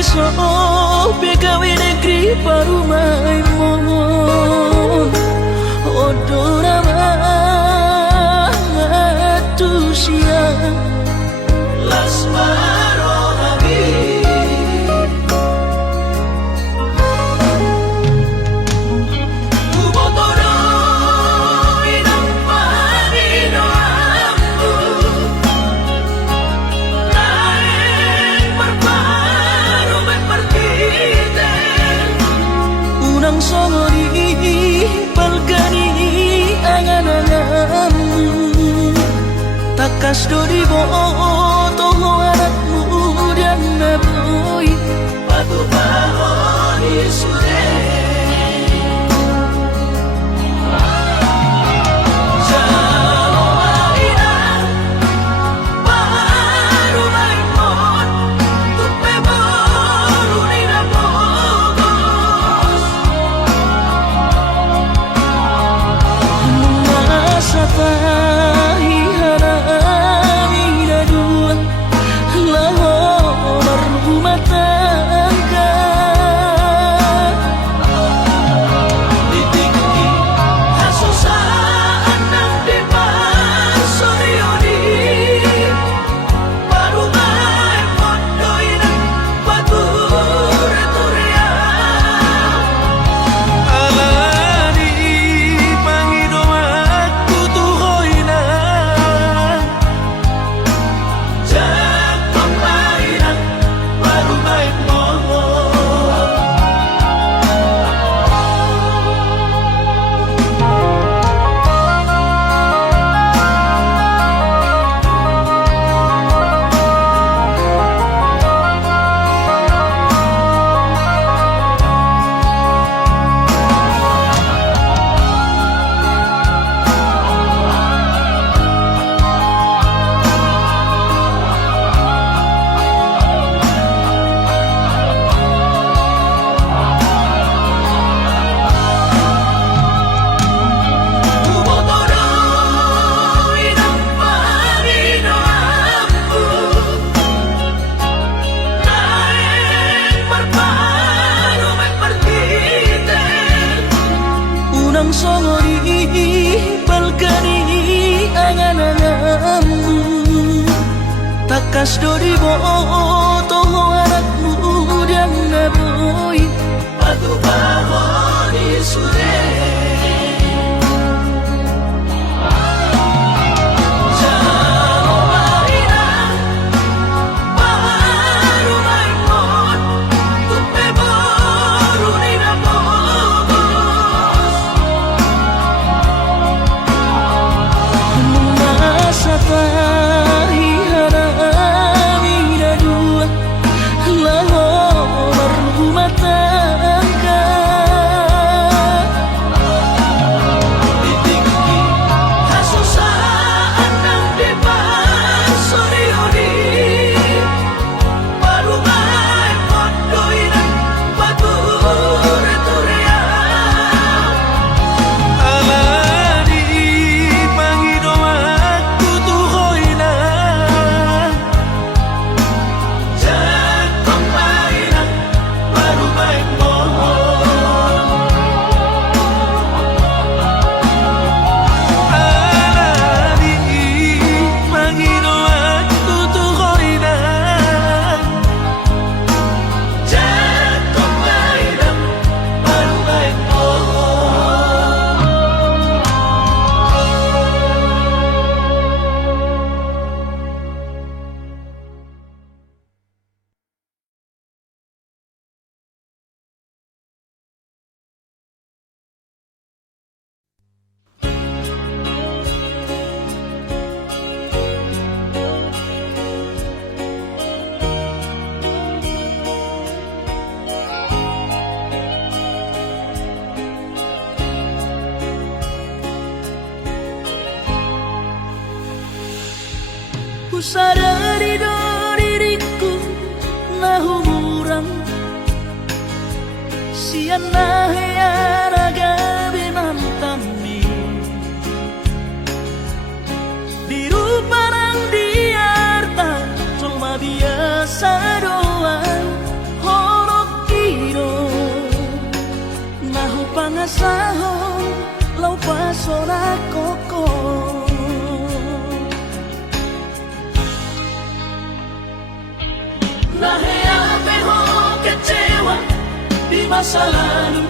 beso begawe negeri parumai mohon odora matusia lasmaro habib ubotoro inang panino ambu naik berparu berpartite unang songori balgani angan-anganmu takas dori bo toho anakmu dan naboy patu bahoni sure takas dori bo toho anakmu dan naboy patu bahoni sure Ku sadari do diriku nahumurang sian nahayana binantami diruparang diarta cuma biasa doang ho Naheape ho kecewa di masa lalu,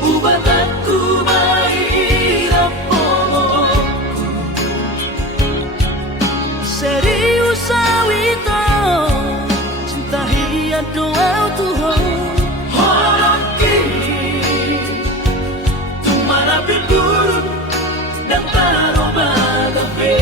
ubat aku mahirap momokku. Serius awito cinta hiat doa Tuhan. Hoki tumara bilgurun dan taroba gabe.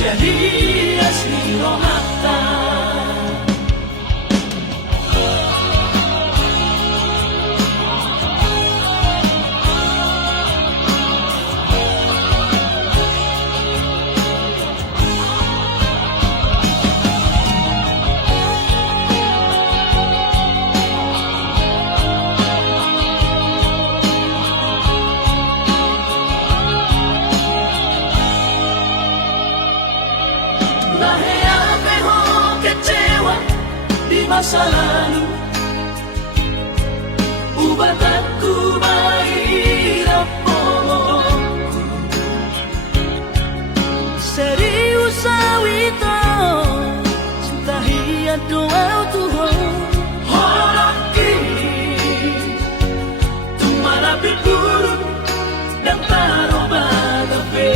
Jadi asli rohata. Naheape ho kecewa di masa lalu, ubat aku mahirap momokku. Serius awito cinta hiat doa Tuhan. Hoki tumara bilgurun dan taroba gabe.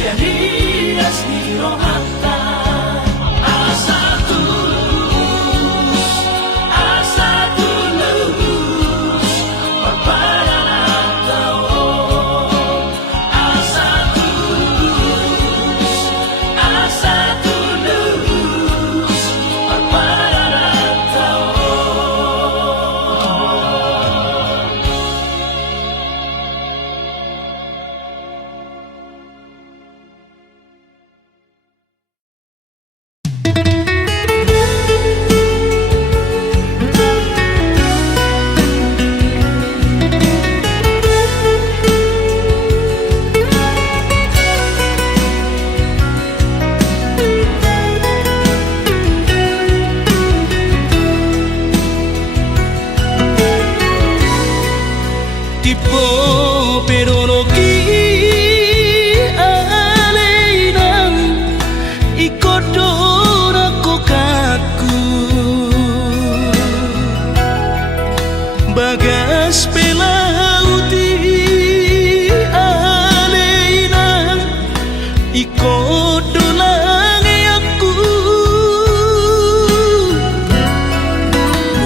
Jadi asli rohata. Asa tulus paparan tao. Asa tulus paparan tao. Tipo pero no aleinam ikodora kokaku bagas pelauti aleinam ikodolang aku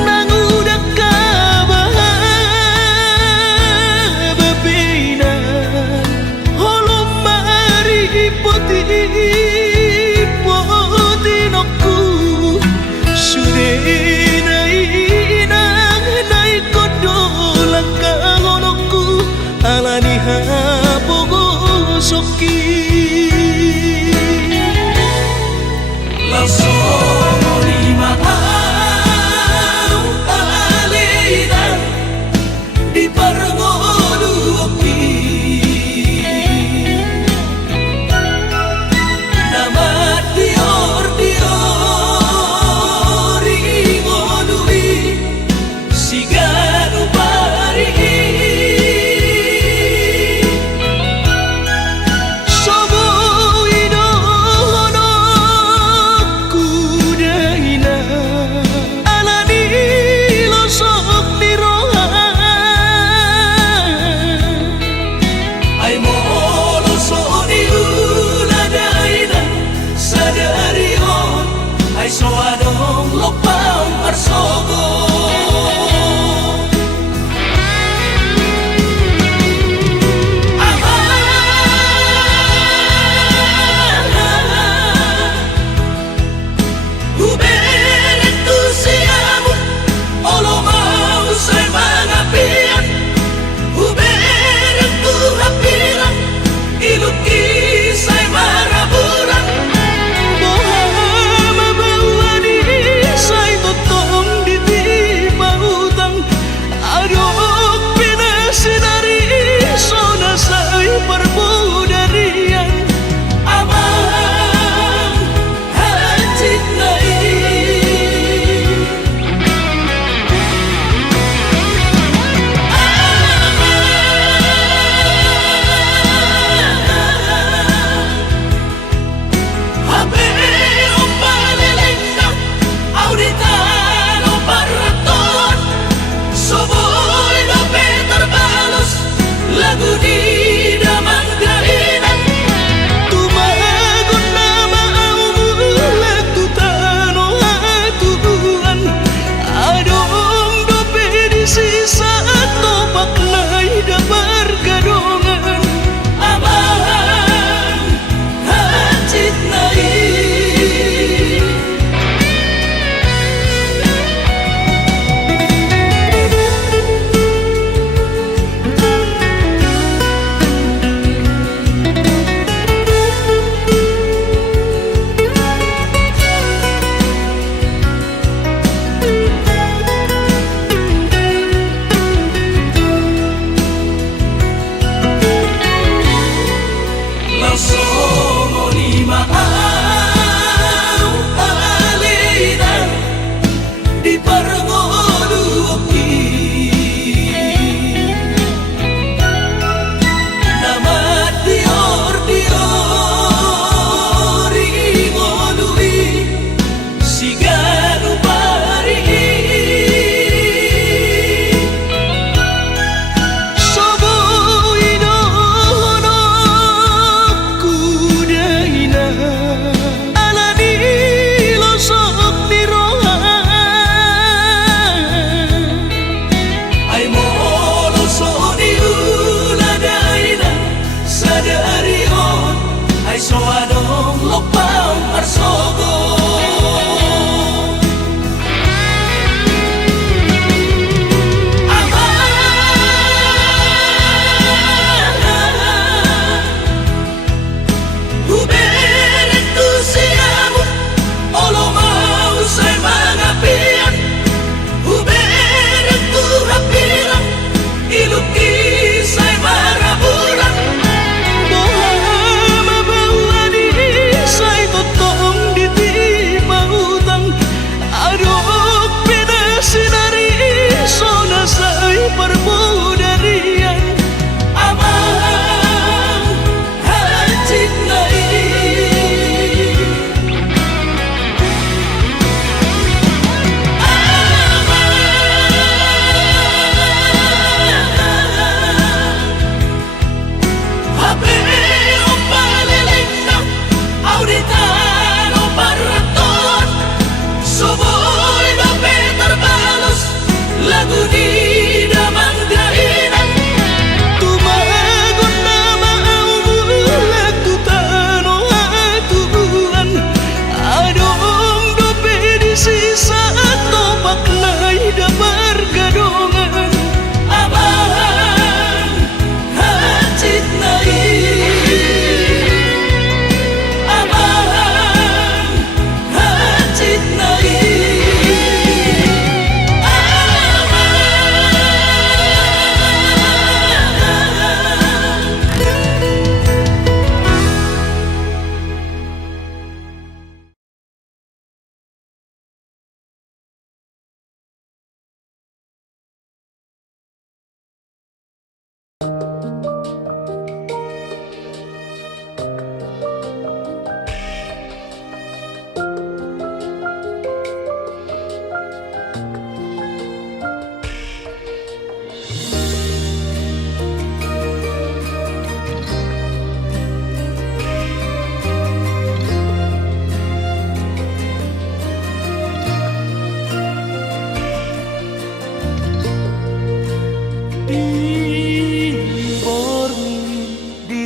nangudak Sudah inang kodolak ka honok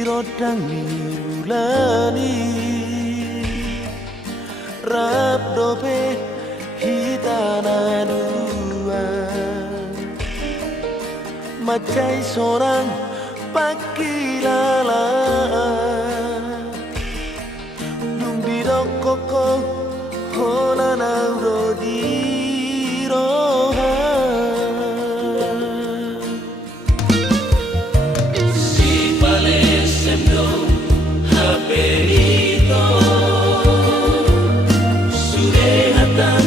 Rodang nirulani rap dope hitana dua macai seorang pakilala dung bidok koko hola nauro diroha Perito surehatan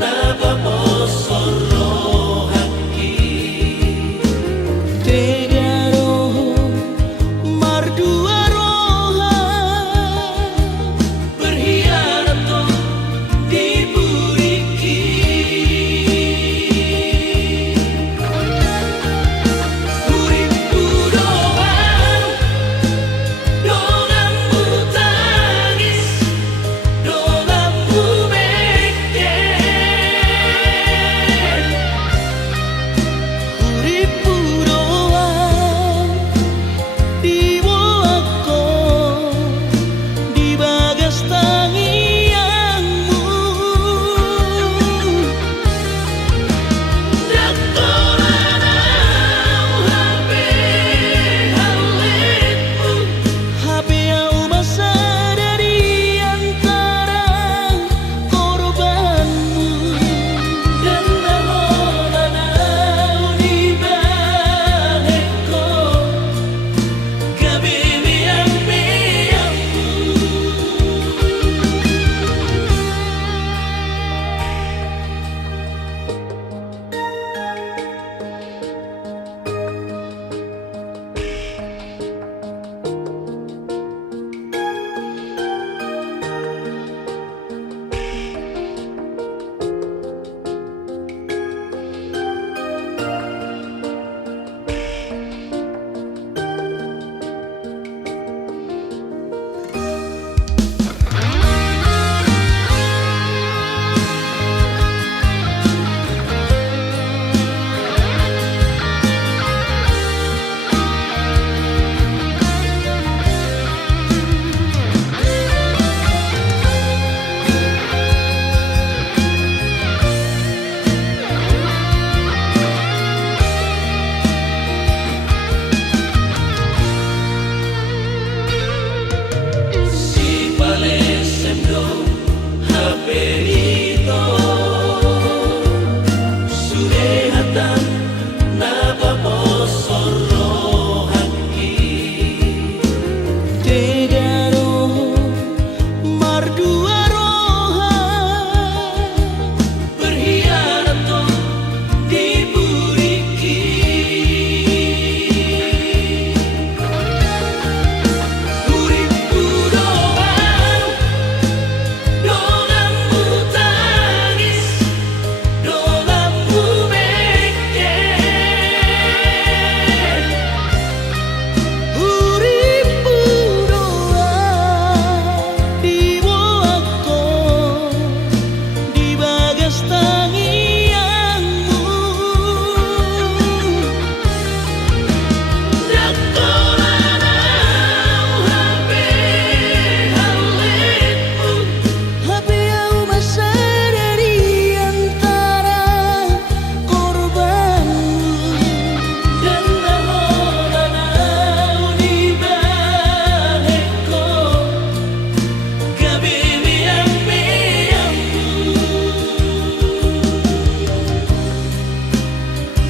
nababosoro haki Tegaro marduaro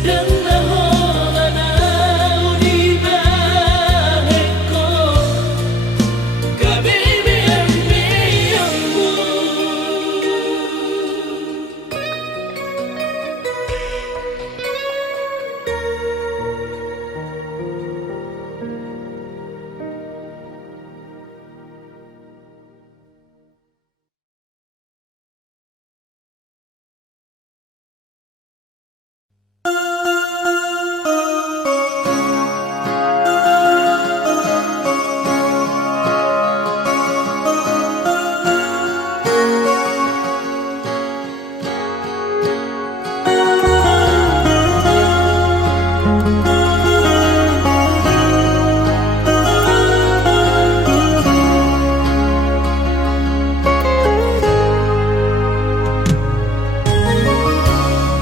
Dan naholanau di baheko kabibian miyangmu.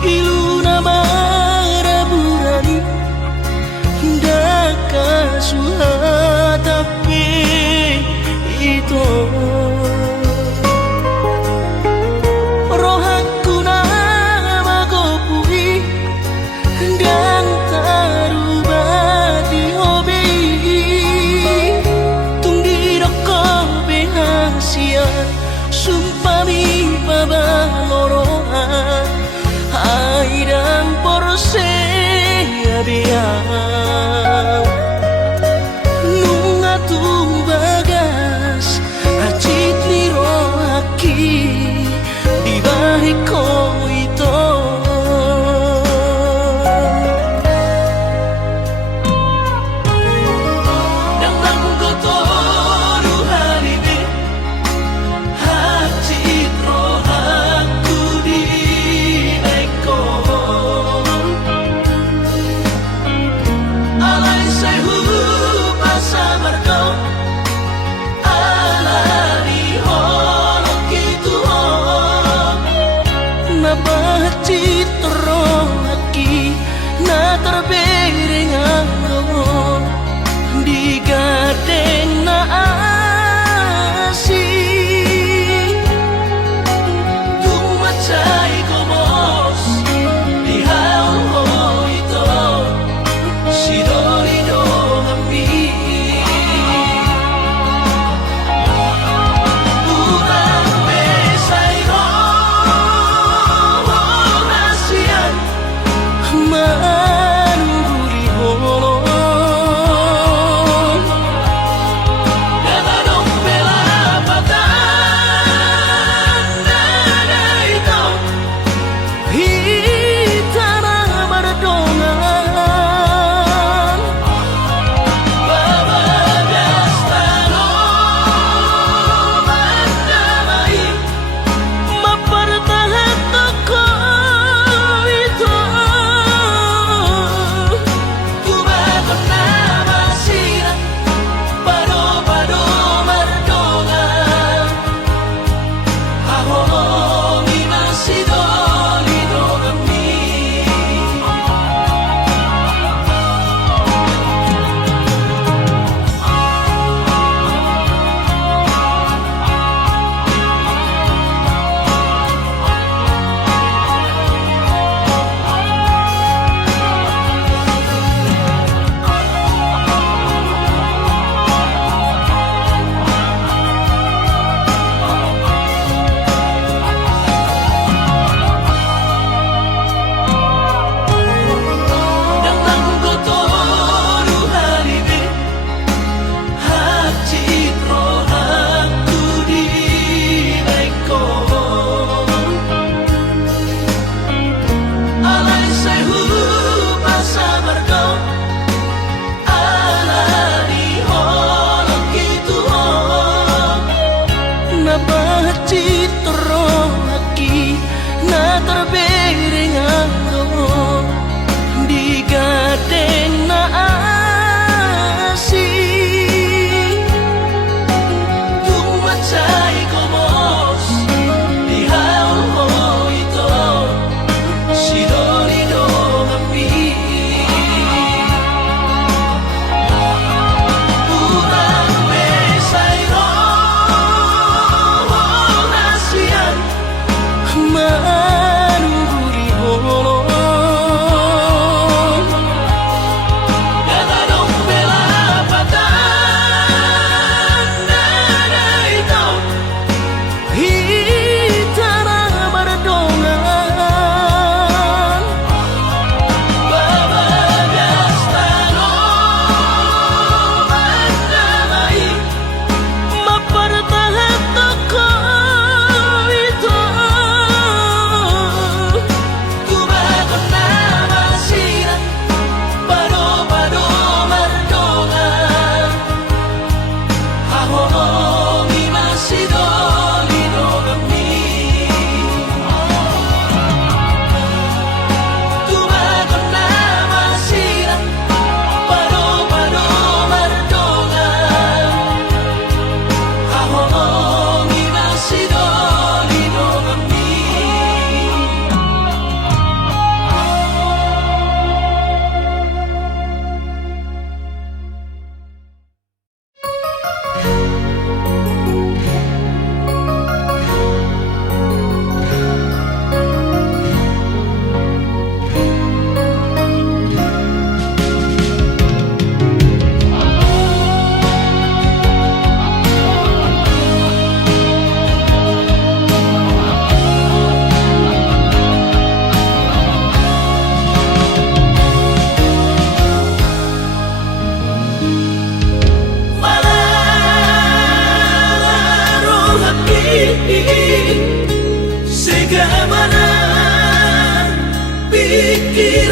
Iluna maraburani daka suhatapi itu rohaku nama gopui dan tarubati hobi tungdi roko behasian sumpami pabalorohan airang porse abiang nunga tu bagas acit ni rohaki di bahiko ito dan tanggo toru haribi acit rohaku di bahiko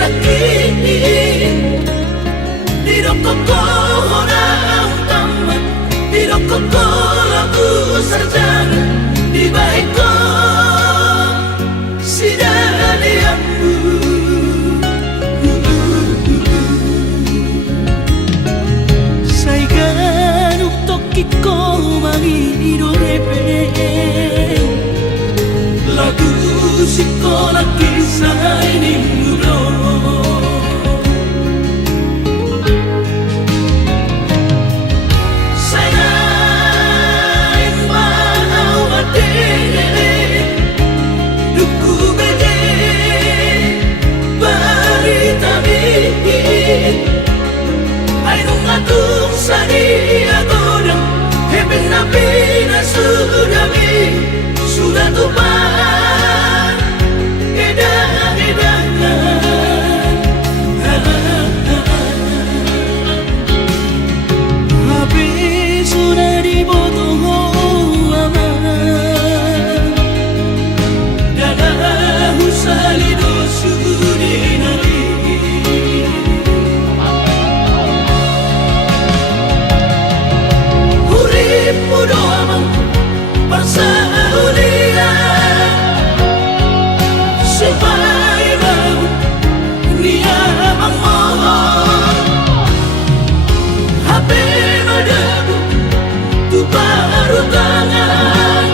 rakit di rokok orang tamat di rokok lagu sarjana di baikku sidaliamu saigan uktok ko mangiro hepe lagu sekolah kisah ini muro sayang mau adere duku bede berita bikin ayo ngatung sari agodang heben nabi nasudami sudah tumpah edan-edan habis sudah dibotoh aman dadah usalido sudinari urip mudo amang persaulia supaya mau nia amang mohon HP madabu tu baru tangan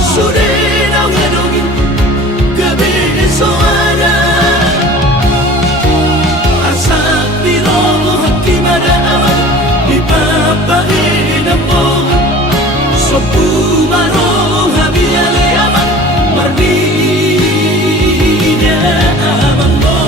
sudah nangedongi kebesoana asal biro hakim ada aman di papahin among sopu baro habiale aman mardinya aman mo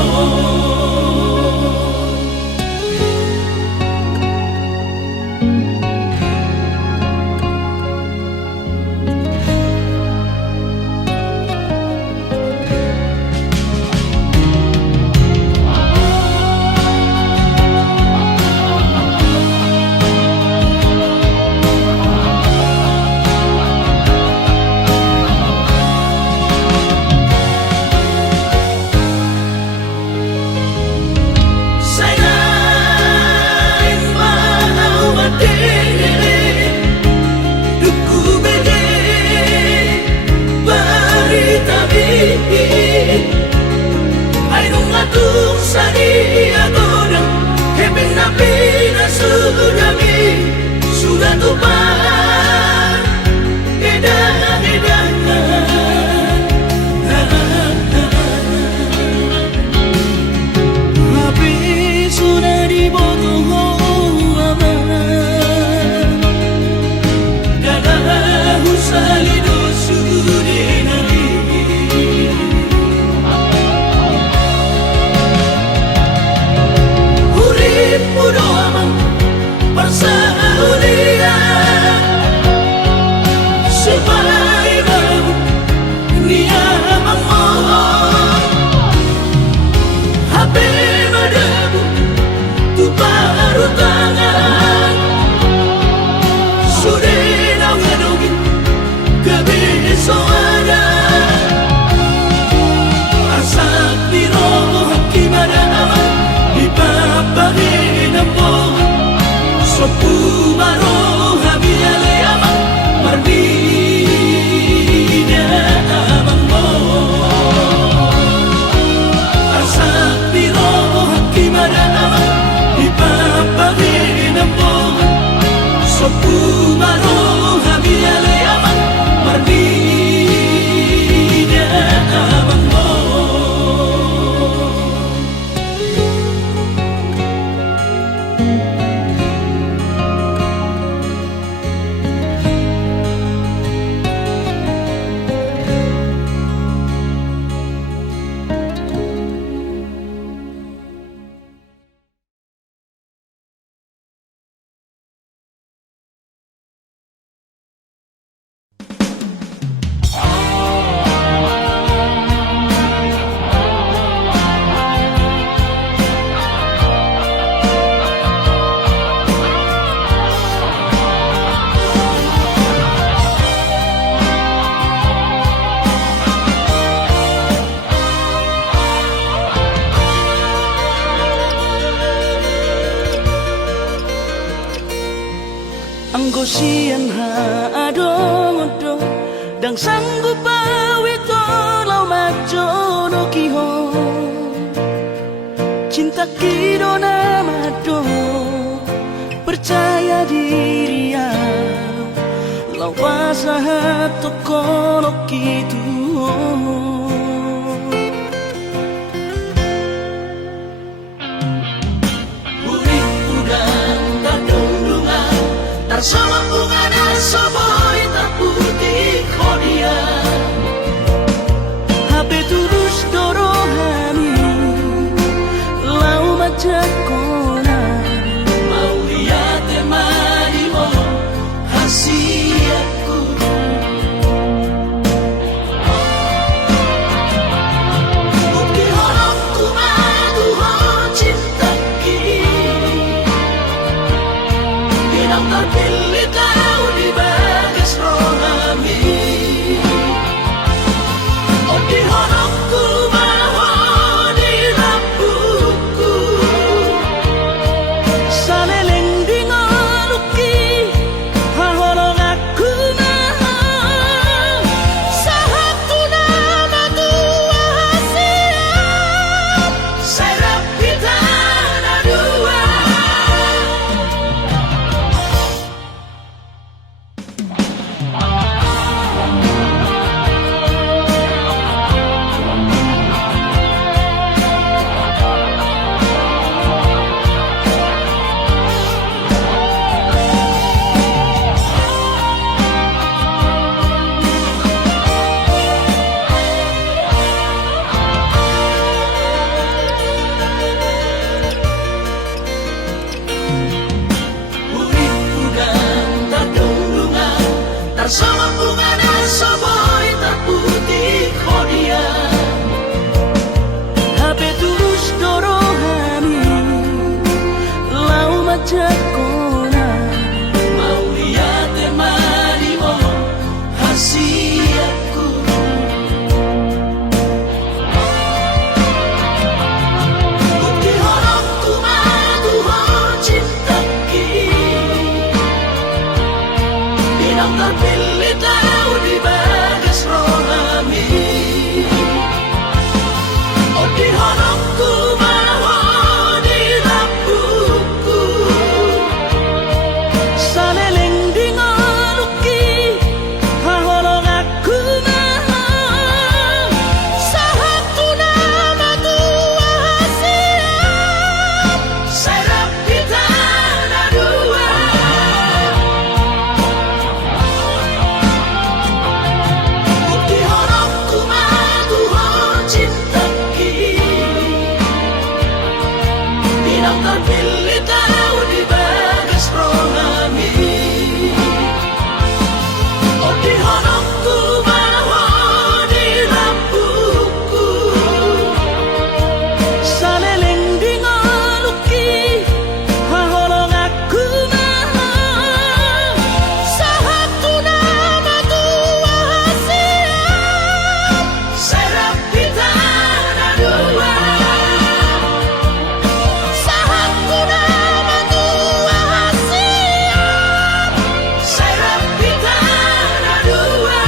sudah tumpah edan-edan habis sudah dibotoh aman dadah usalido sudinari sian adong dang sanggup bawi tolau majono kihon cinta kidona mado percaya diri ya lau pasahat tokono kitu sama bunga dan soboy tak putih kodia Habe tulus dorohani lau majakona mau lihat temani mo hasiatku bukti horongku madu hon cinta kini bilang terpilih kau di bagas rohami oh di horongku mahon di rambutku saleleng dingaluki hahorong aku mahal sahatu nama tua hasiat serap kita dua sama bunga dan soboy tak putih kodia Habe tulus dorohani lau majakona mau lihat temani mo hasiatku bukti horongku madu hon cinta kini bilang terpilih kau di bagas rohami oh di horongku mahon di rambutku saleleng dingaluki hahorong aku mahal sahatu nama tua hasiat serap kita dua bukti horongku madu hon cinta kini bilang terpilih kau di bagas rohami oh di horongku mahon di rambutku saleleng dingaluki hahorong aku mahal sahatu nama tua hasiat serap kita dua sahatu nama tua hasiat serap kita dua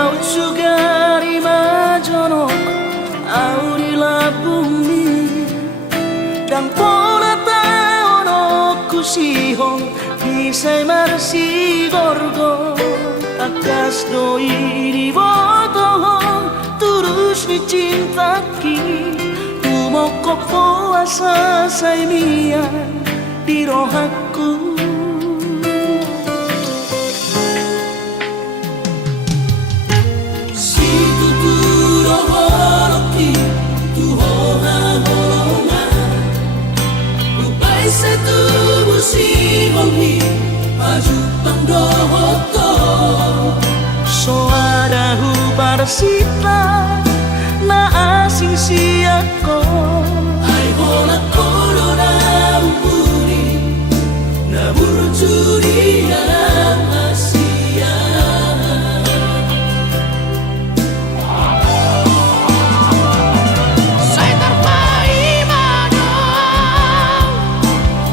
au sugari majonok au di labumi dan pola taono kusihong bisay marsi gorgo akas doi di botohong turus ni cintaki umoko puasa say miyan di rohaku si tuturo horoki tu hoha horong maju pangdohoto soadahu parsita na asing siyako ay hola corona umuri na burjuri ang Asia Saya terpaimana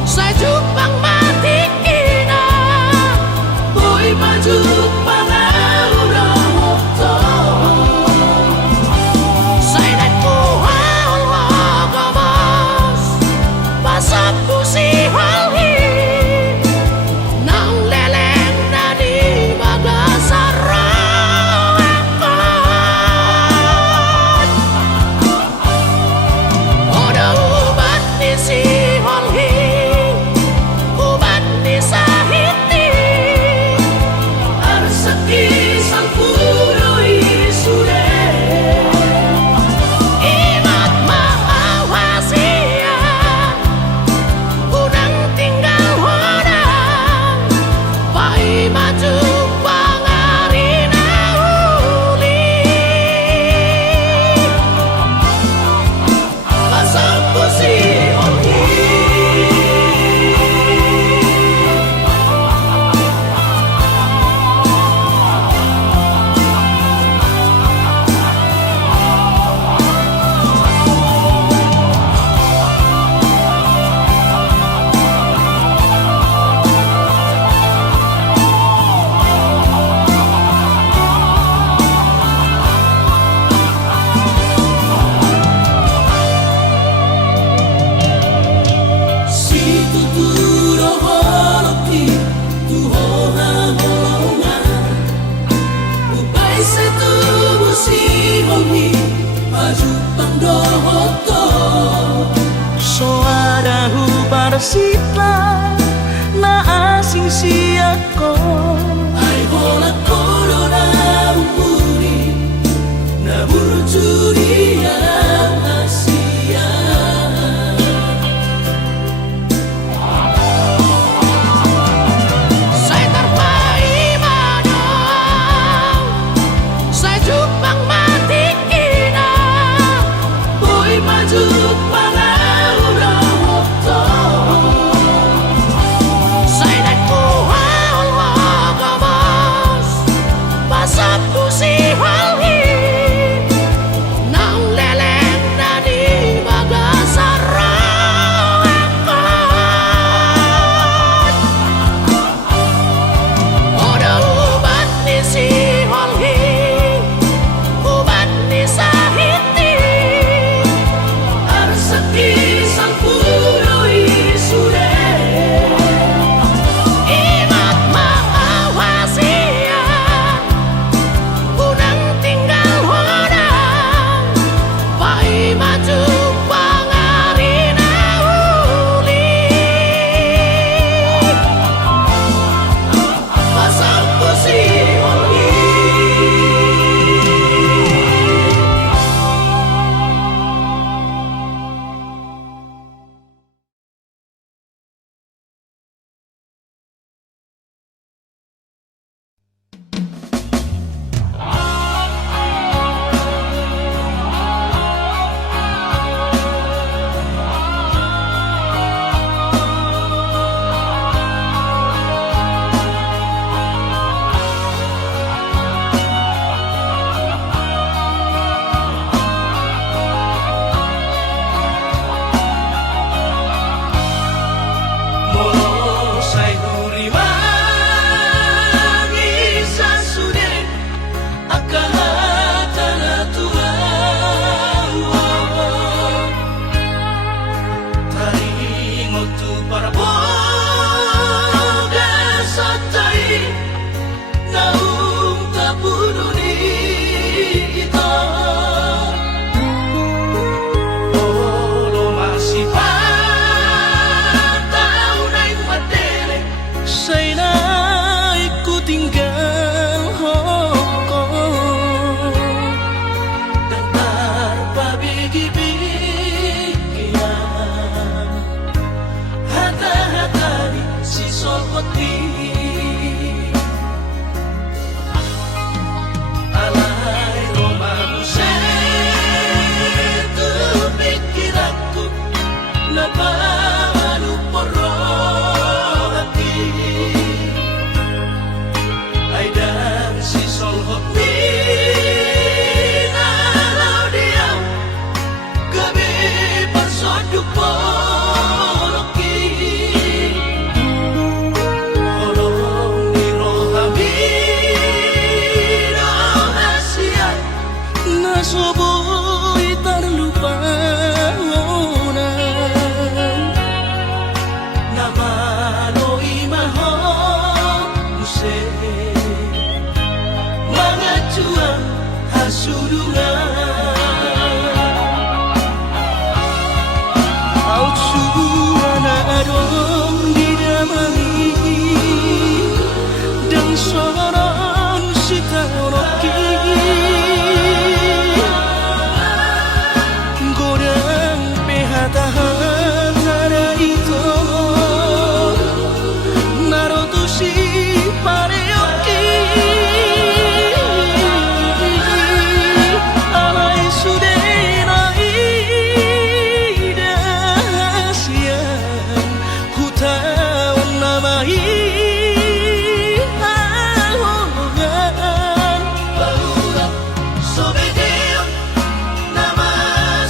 Saya jupang mati kina boy maju pangaudohoto Saya dan kuhal wagamas Pasap pusi halhi Nang leleng na di bagasarakan Oda ubat ni si halhi Ubat ni sahiti arsaki sang puroi sure Ingat maawasiya Unang tinggal hodang Pai maju pangari na uli pasang pusi onti si tuturo holoti tu hoha holonga upay se tubo si hongi maju pangdohoto soadahu parsita na asing siyako ay hola corona umuri na burjuri ang Asia Saya terpaimana Saya jupang mati kina boy maju pangaudohoto Saya dan kuhal wagamas hasurungan Au curana adong didamai Dan soron sitanoki Godang pehatahan nara itu Narotushi pareoki Alai sudenai dahasian Hutawan namai ahogan Baura sobedeo nama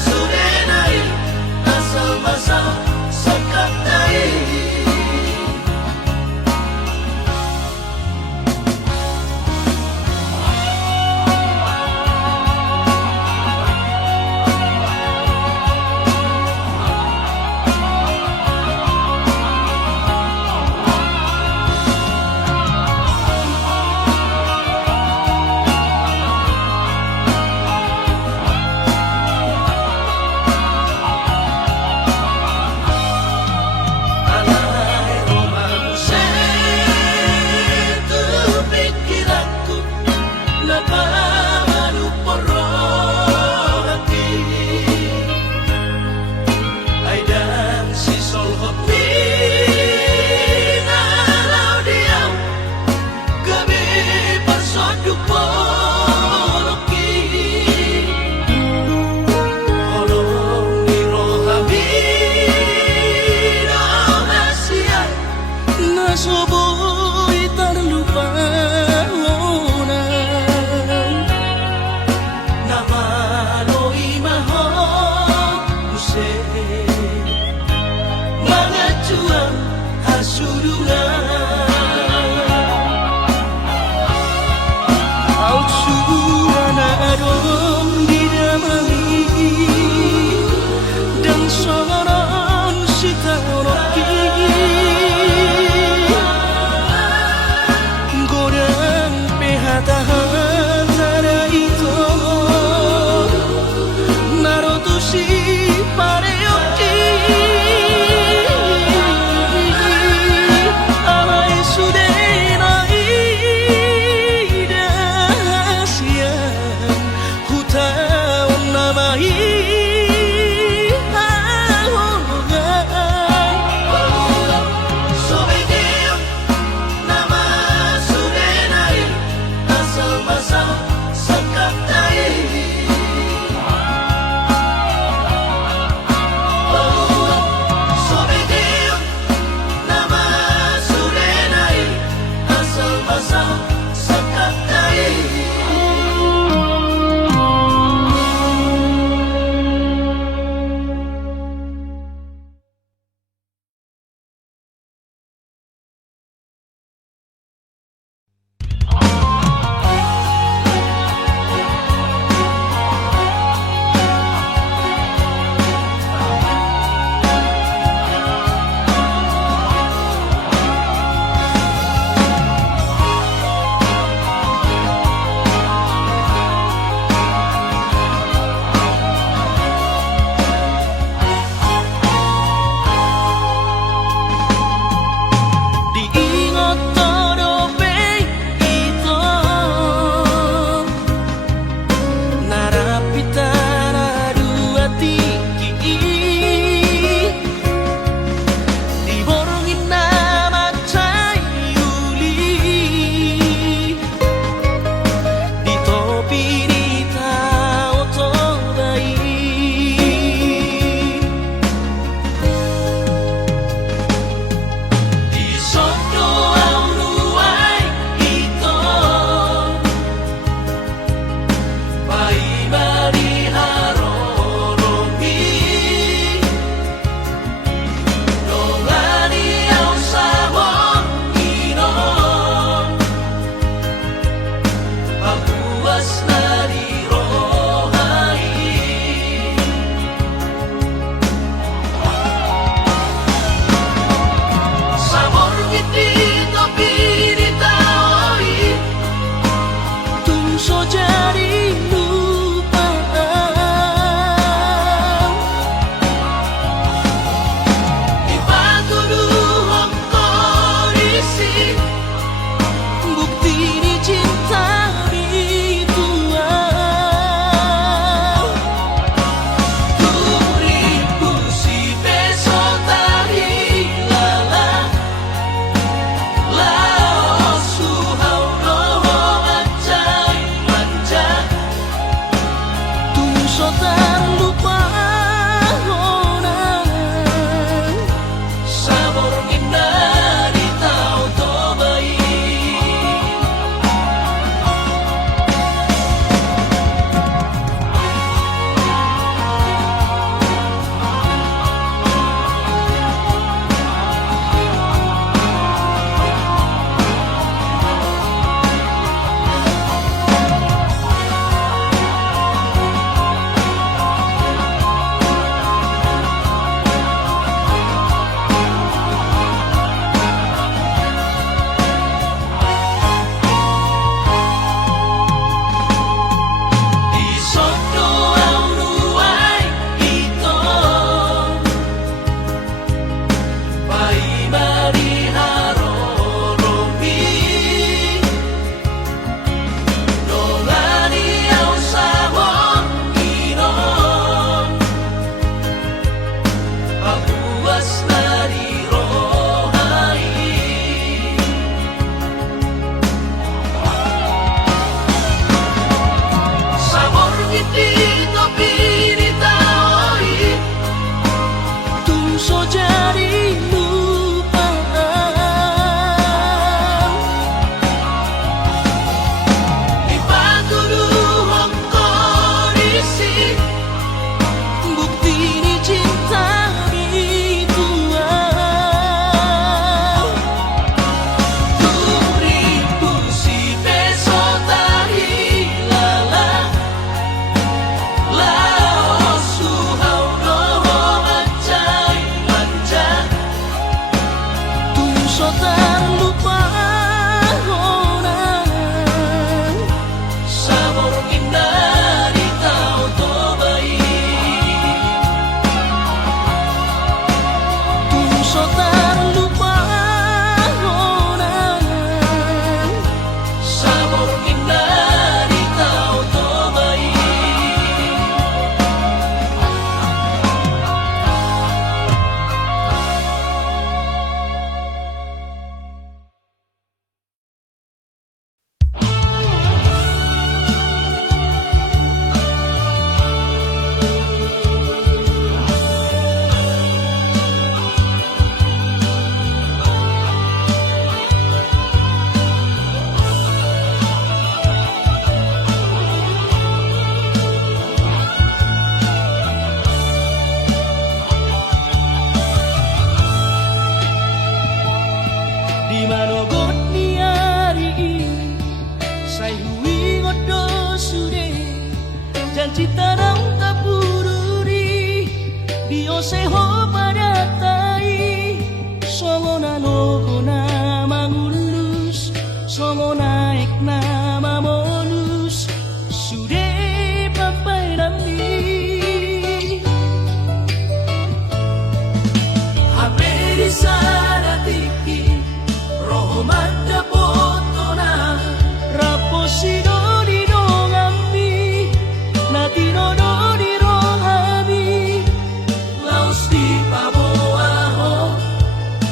sudenai asal masal sakatai Alai romance tu pikiranku napamanu porrohati Ai dan si solhot minalau diam gabe persoduk poloki Holong di rohabi Indonesian Nasoboy tarlupahonan Namaloi mahok use Mga juang hasurungan Au curana adong didamai Dan soron sitanoki Godang pehatahan nara itu Narotushi pareoki Alai sudenai dahasian Hutawan namai ahogan Baura sobedeo nama sudenai asal masal sakatai Baura sobedeo nama sudenai asal masal sakatai Diingot torobe ito Narapitana dua tiki Diborongin nama cayuli Di topi di tao tobai Di sono auruai ito Pai mari harorogi Dongani au sabon inon Papuas na di rohai Sabor ngiti topi di taoi Tungso jari lu cita nang tapururi Dio seho padatai Songo na logo na mangulus Songo naik na mamolus Sude papai rambi Haberi sana tiki Roho mata potona Raposido di dongambi Natino do di rohami Laos di paboaho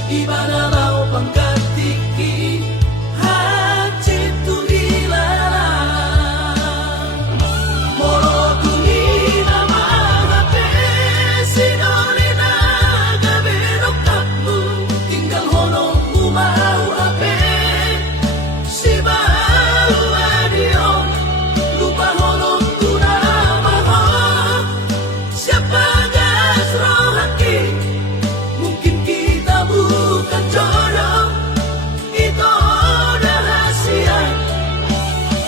Ibana lau pangkatiki Haji tu hilala Moro tunina mahape Sinolina gaberok takmu Tinggal honong umau ape Si bau adion Lupa honong tunamaho Siapa gas rohaki Mungkin kita bukan jodoh Itu rahasia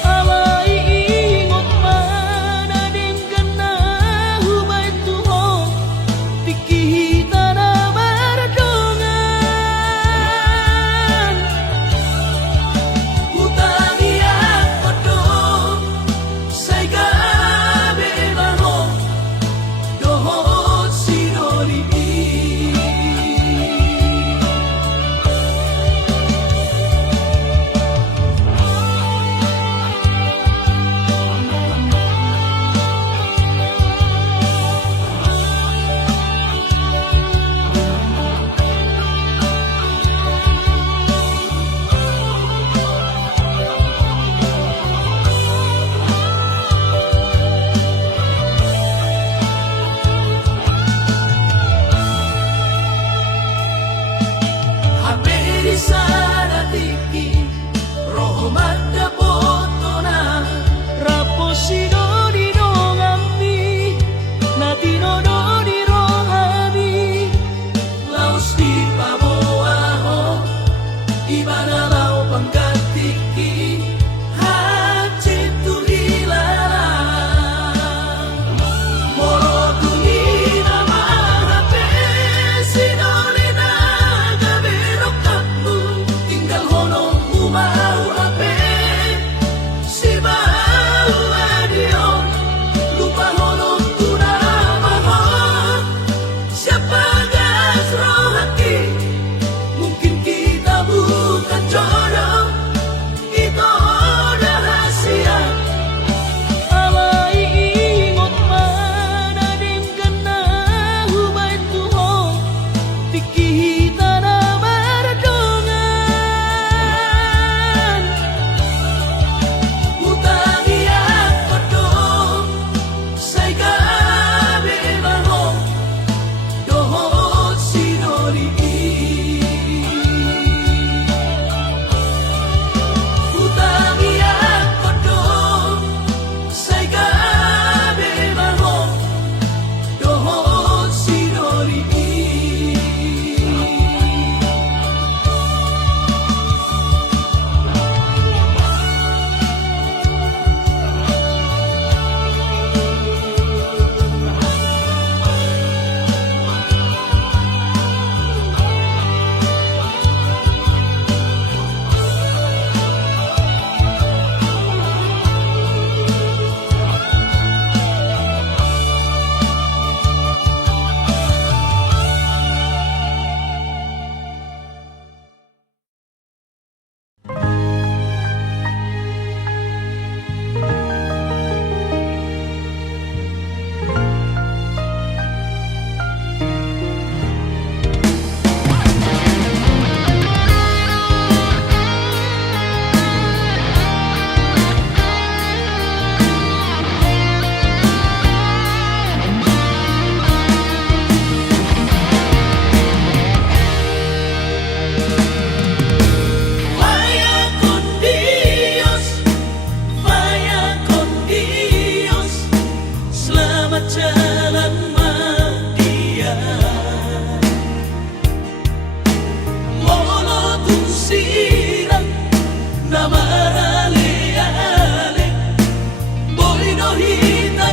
Alai ingot mana dengan hubay tuho Tiki hita na bardongan Utangi ako do Say gabi maho Dohot sinori Haberi sana tiki Roho mata potona Raposido di dongambi Natino do di rohami Laos di paboaho Ibana lau pangkatiki Haji tu hilala Moro tunina mahape Sinolina gaberok takmu Tinggal honong umau ape Si bau adion Lupa honong tunamaho Siapa gas rohaki Mungkin kita bukan jodoh Itu rahasia Alai ingot mana dengan hubay tuho Tiki hita na bardongan Utangi ako do Say gabi maho Dohot sinori Utangi ako do Say gabi maho Dohot sinori na marale-ale Boy no hita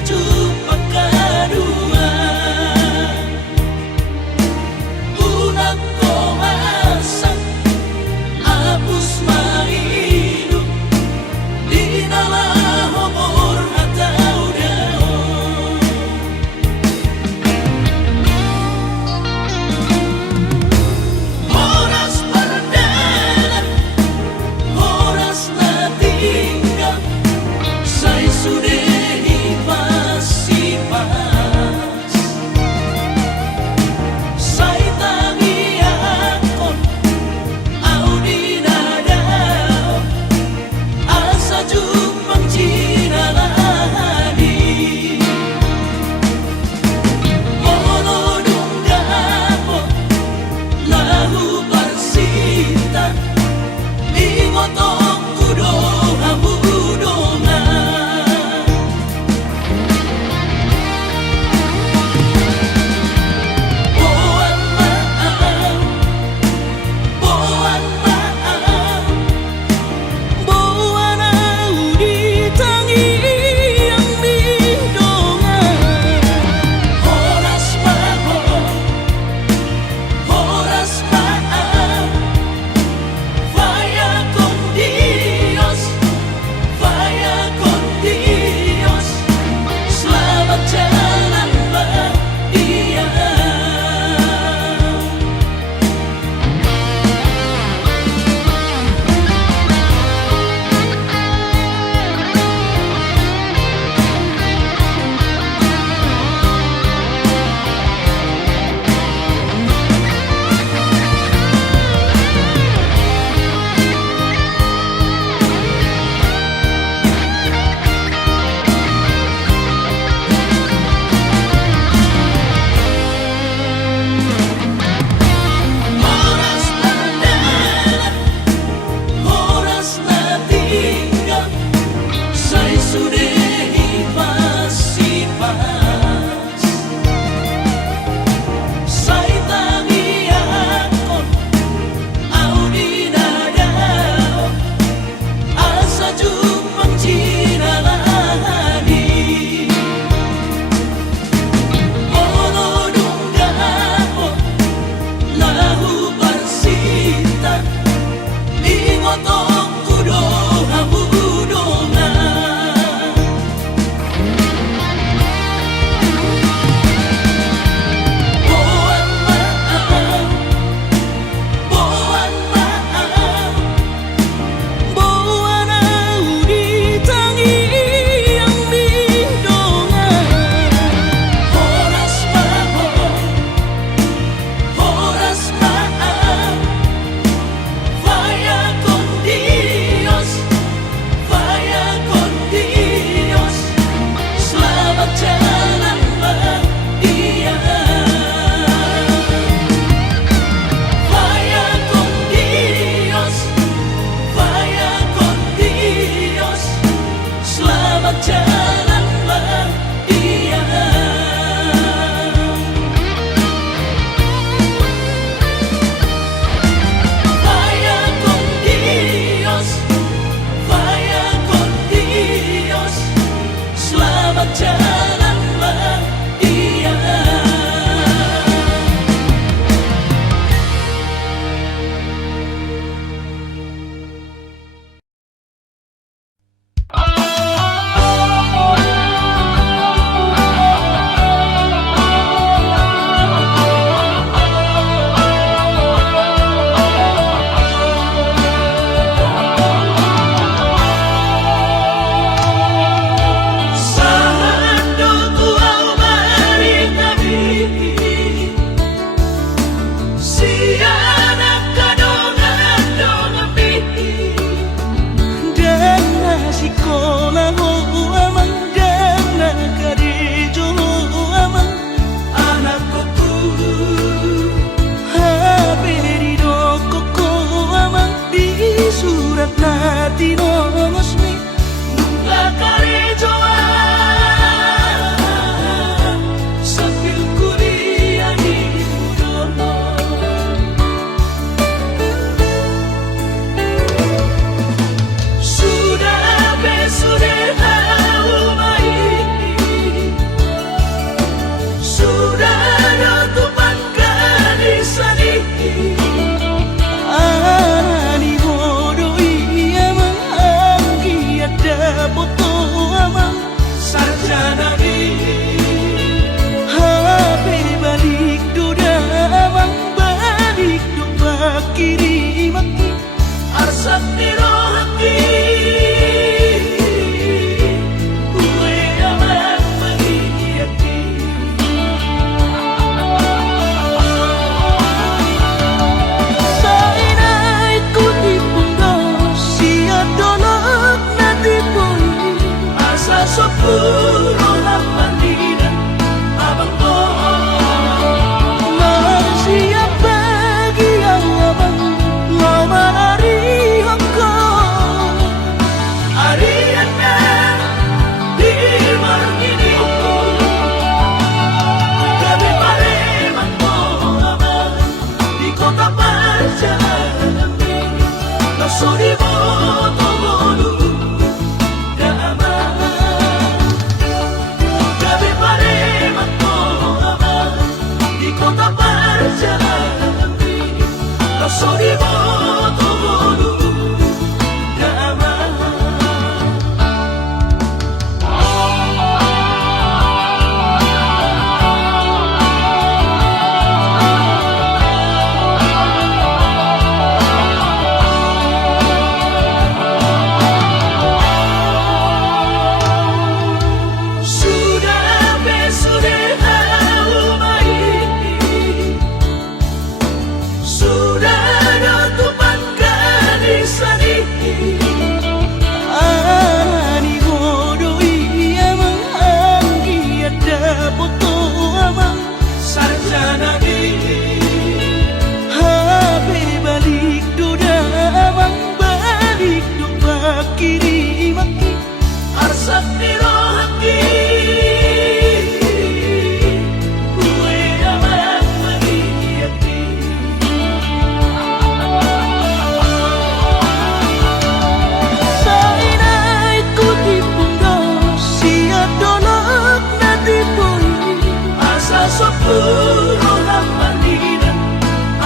roham mandidan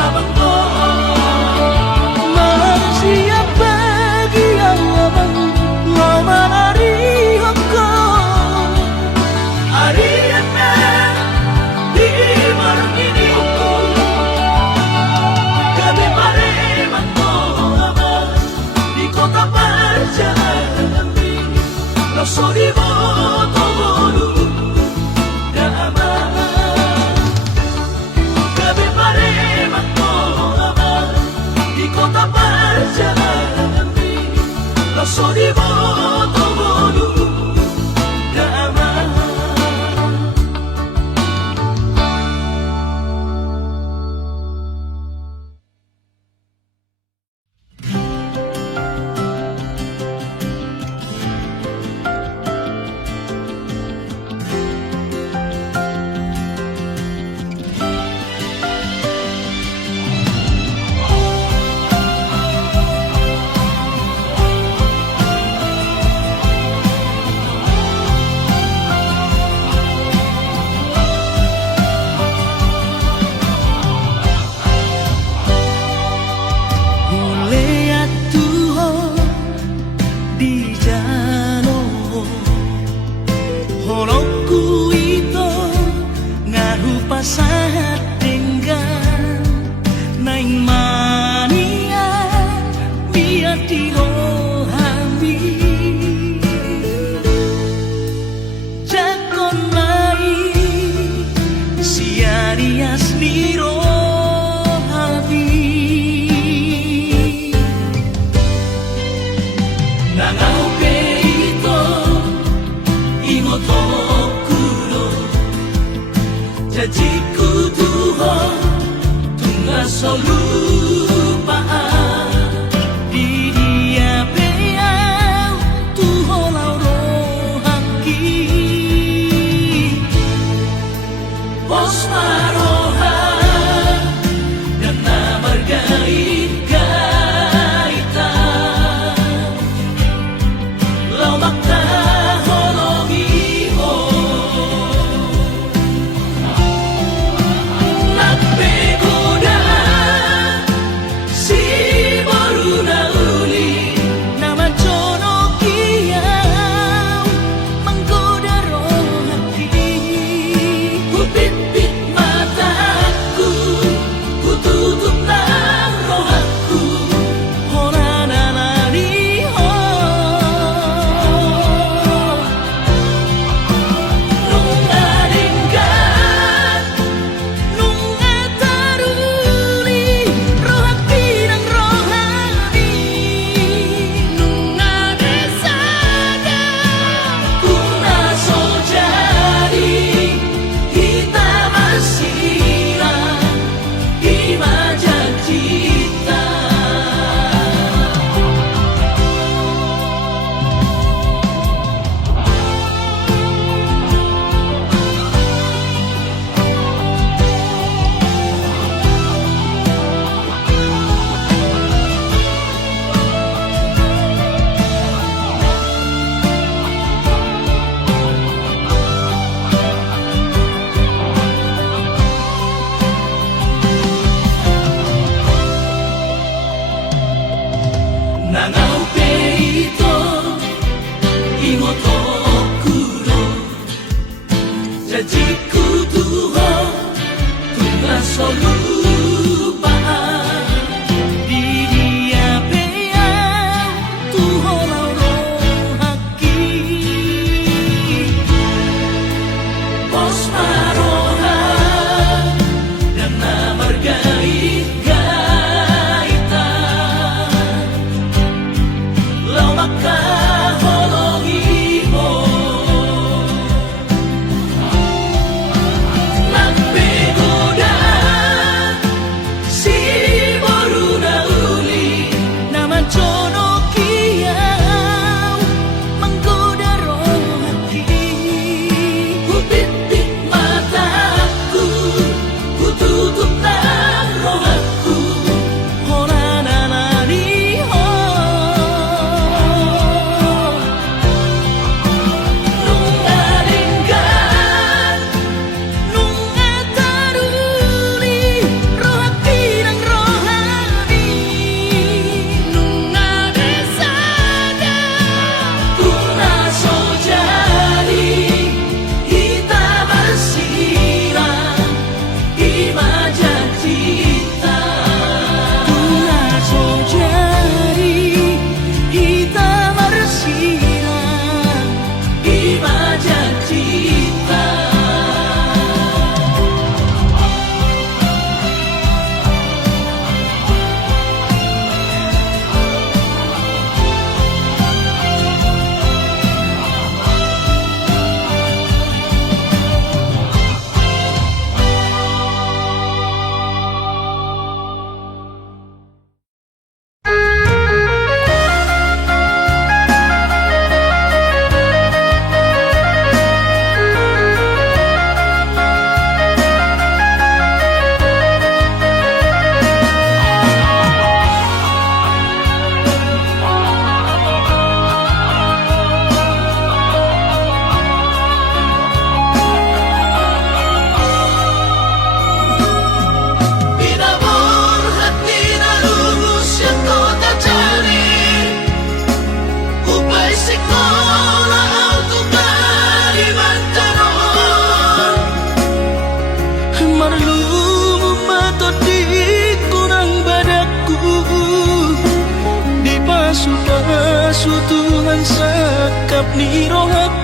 abang mo. Manusia bagi yang abang lo malari hoko Ariana di marang ini ko Gabi pare manto abang di kota perjalanan ini lo so di boto bolu dama Gabi pare manto abang di kota perjalanan ini lo so di boto bolu dama Lihat Tuhan di jano Holoku itu ngaru pasahat dengan Naing mania biar dirohami Jakon lain siarias dirohami Nangau peito ingotokuro Jajiku Tuhan tunga solupaan di dia beyau Tuhan rohaki Pos marohan dan namargait kaitan Lau makna hologiho Nagpegoda ngadep ni rohak